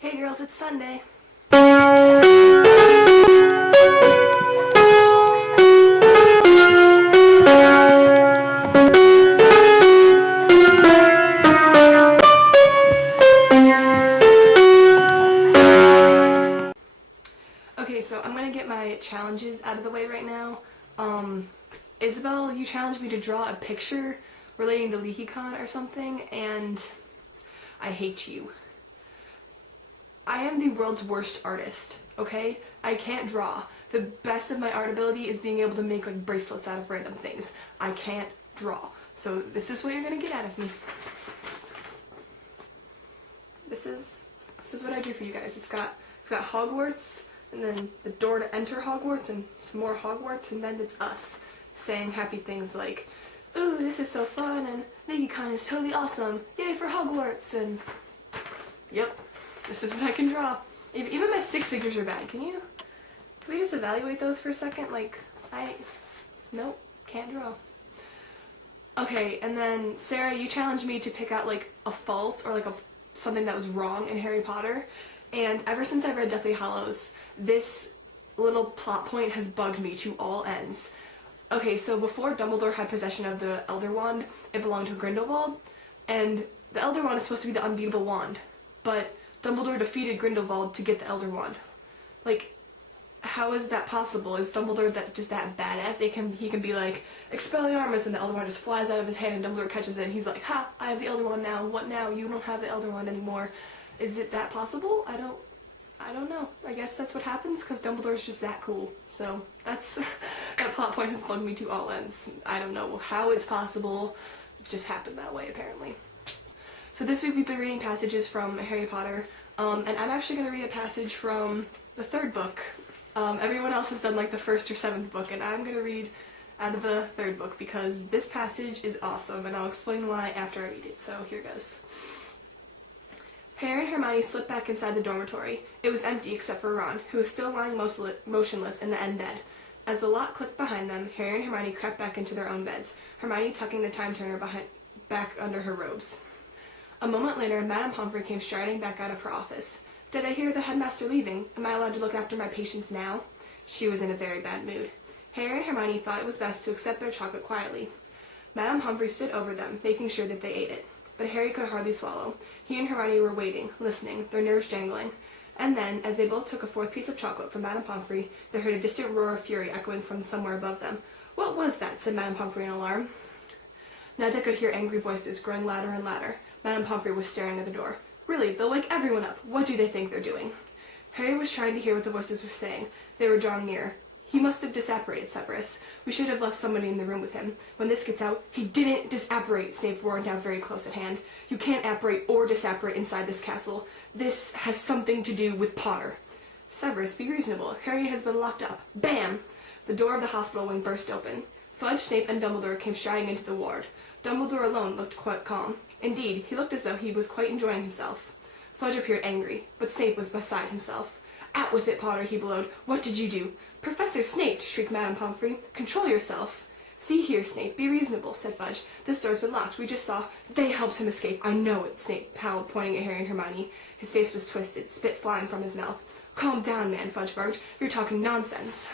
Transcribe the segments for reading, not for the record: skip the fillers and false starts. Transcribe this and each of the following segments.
Hey girls, it's Sunday. Okay, so I'm gonna get my challenges out of the way right now. Isabel, you challenged me to draw a picture relating to LeakyCon or something, and I hate you. I am the world's worst artist, okay? I can't draw. The best of my art ability is being able to make like bracelets out of random things. I can't draw. So this is what you're gonna get out of me. This is what I do for you guys. We've got Hogwarts, and then the door to enter Hogwarts, and some more Hogwarts, and then it's us saying happy things like, ooh, this is so fun, and LeakyCon is totally awesome, yay for Hogwarts, and yep, this is what I can draw. Even my stick figures are bad. Can we just evaluate those for a second? Like, nope, can't draw. Okay, and then Sarah, you challenged me to pick out like a fault or like something that was wrong in Harry Potter, and ever since I read Deathly Hallows, this little plot point has bugged me to all ends. Okay, so before Dumbledore had possession of the Elder Wand, it belonged to Grindelwald, and the Elder Wand is supposed to be the unbeatable wand, but Dumbledore defeated Grindelwald to get the Elder Wand. Like, how is that possible? Is Dumbledore just that badass? He can be like, Expelliarmus, and the Elder Wand just flies out of his hand, and Dumbledore catches it, and he's like, ha, I have the Elder Wand now, what now? You don't have the Elder Wand anymore. Is it that possible? I don't know. I guess that's what happens, because Dumbledore's just that cool. So, that plot point has bugged me to all ends. I don't know how it's possible. It just happened that way, apparently. So this week we've been reading passages from Harry Potter, and I'm actually going to read a passage from the third book. Everyone else has done like the first or seventh book, and I'm going to read out of the third book because this passage is awesome, and I'll explain why after I read it. So here goes. Harry and Hermione slipped back inside the dormitory. It was empty except for Ron, who was still lying motionless in the end bed. As the lock clicked behind them, Harry and Hermione crept back into their own beds, Hermione tucking the time turner back under her robes. A moment later, Madame Pomfrey came striding back out of her office. Did I hear the headmaster leaving? Am I allowed to look after my patients now? She was in a very bad mood. Harry and Hermione thought it was best to accept their chocolate quietly. Madame Pomfrey stood over them, making sure that they ate it. But Harry could hardly swallow. He and Hermione were waiting, listening, their nerves jangling. And then, as they both took a fourth piece of chocolate from Madame Pomfrey, they heard a distant roar of fury echoing from somewhere above them. What was that? Said Madame Pomfrey in alarm. Now they could hear angry voices growing louder and louder. Madame Pomfrey was staring at the door. Really, they'll wake everyone up. What do they think they're doing? Harry was trying to hear what the voices were saying. They were drawing nearer. He must have disapparated, Severus. We should have left somebody in the room with him. When this gets out, he didn't disapparate, Snape roared down very close at hand. You can't apparate or disapparate inside this castle. This has something to do with Potter. Severus, be reasonable. Harry has been locked up. Bam! The door of the hospital wing burst open. Fudge, Snape, and Dumbledore came striding into the ward. Dumbledore alone looked quite calm. Indeed, he looked as though he was quite enjoying himself. Fudge appeared angry, but Snape was beside himself. Out with it, Potter, he bellowed. What did you do? Professor Snape, shrieked Madame Pomfrey. Control yourself. See here, Snape, be reasonable, said Fudge. This door's been locked. We just saw. They helped him escape. I know it, Snape howled, pointing at Harry and Hermione. His face was twisted, spit flying from his mouth. Calm down, man, Fudge barked. You're talking nonsense.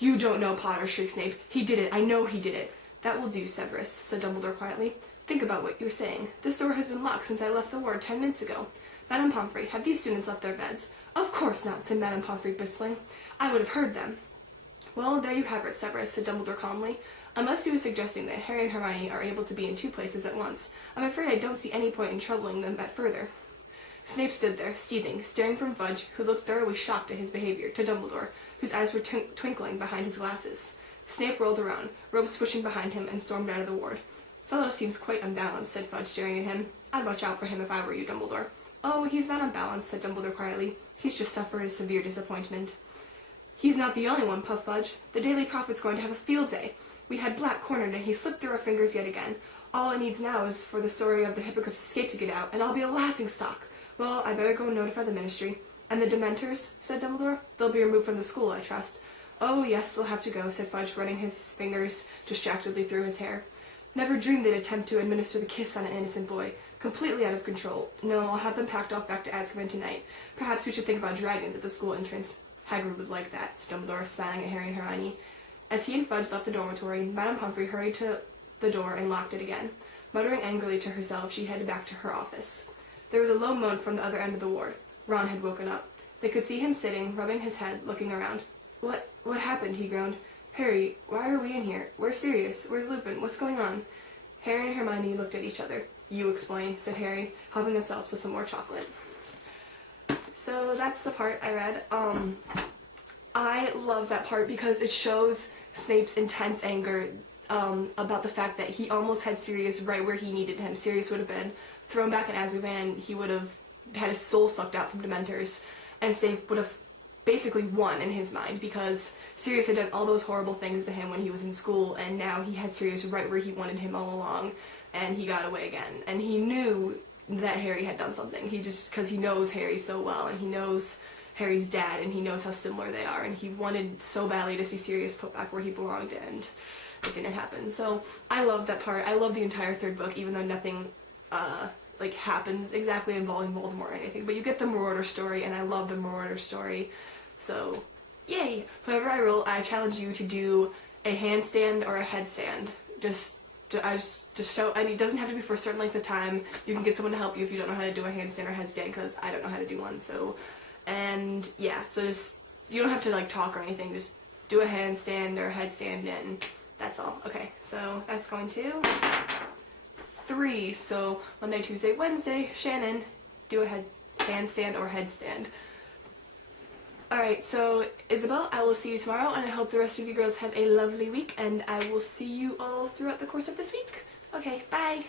You don't know Potter, shrieked Snape. He did it. I know he did it. That will do, Severus, said Dumbledore quietly. Think about what you're saying. This door has been locked since I left the ward 10 minutes ago. Madame Pomfrey, have these students left their beds? Of course not, said Madame Pomfrey, bristling. I would have heard them. Well, there you have it, Severus, said Dumbledore calmly. Unless he was suggesting that Harry and Hermione are able to be in two places at once, I'm afraid I don't see any point in troubling them further. Snape stood there, seething, staring from Fudge, who looked thoroughly shocked at his behavior, to Dumbledore, whose eyes were twinkling behind his glasses. Snape rolled around, robes swishing behind him, and stormed out of the ward. Fellow seems quite unbalanced, said Fudge, staring at him. I'd watch out for him if I were you, Dumbledore. Oh, he's not unbalanced, said Dumbledore quietly. He's just suffered a severe disappointment. He's not the only one, puffed Fudge. The Daily Prophet's going to have a field day. We had Black cornered, and he slipped through our fingers yet again. All it needs now is for the story of the Hippogriff's escape to get out, and I'll be a laughingstock. Well, I better go and notify the Ministry. And the Dementors, said Dumbledore. They'll be removed from the school, I trust. Oh, yes, they'll have to go, said Fudge, running his fingers distractedly through his hair. Never dreamed they'd attempt to administer the kiss on an innocent boy. completely out of control. No, I'll have them packed off back to Azkaban tonight. Perhaps we should think about dragons at the school entrance. Hagrid would like that, said Dumbledore, smiling at Harry and Hermione. As he and Fudge left the dormitory, Madame Pomfrey hurried to the door and locked it again. Muttering angrily to herself, she headed back to her office. There was a low moan from the other end of the ward. Ron had woken up. They could see him sitting, rubbing his head, looking around. What happened? He groaned. Harry, why are we in here? Where's Sirius? Where's Lupin? What's going on? Harry and Hermione looked at each other. You explain, said Harry, helping himself to some more chocolate. So that's the part I read. I love that part because it shows Snape's intense anger about the fact that he almost had Sirius right where he needed him. Sirius would have been thrown back in Azkaban. He would have had his soul sucked out from Dementors, and Snape would have basically won in his mind because Sirius had done all those horrible things to him when he was in school, and now he had Sirius right where he wanted him all along, and he got away again. And he knew that Harry had done something. He just, because he knows Harry so well, and he knows Harry's dad, and he knows how similar they are, and he wanted so badly to see Sirius put back where he belonged, and it didn't happen. So I love that part. I love the entire third book, even though nothing like happens exactly involving Voldemort or anything. But you get the Marauder story, and I love the Marauder story. So yay! Whenever I roll, I challenge you to do a handstand or a headstand. Just show, and it doesn't have to be for a certain length of time. You can get someone to help you if you don't know how to do a handstand or headstand, because I don't know how to do one. So, and yeah, so just, you don't have to like talk or anything. Just do a handstand or a headstand, and that's all. Okay, so that's going to 3. So Monday, Tuesday, Wednesday, Shannon, do a handstand or headstand. Alright, so Isabel, I will see you tomorrow, and I hope the rest of you girls have a lovely week, and I will see you all throughout the course of this week. Okay, bye!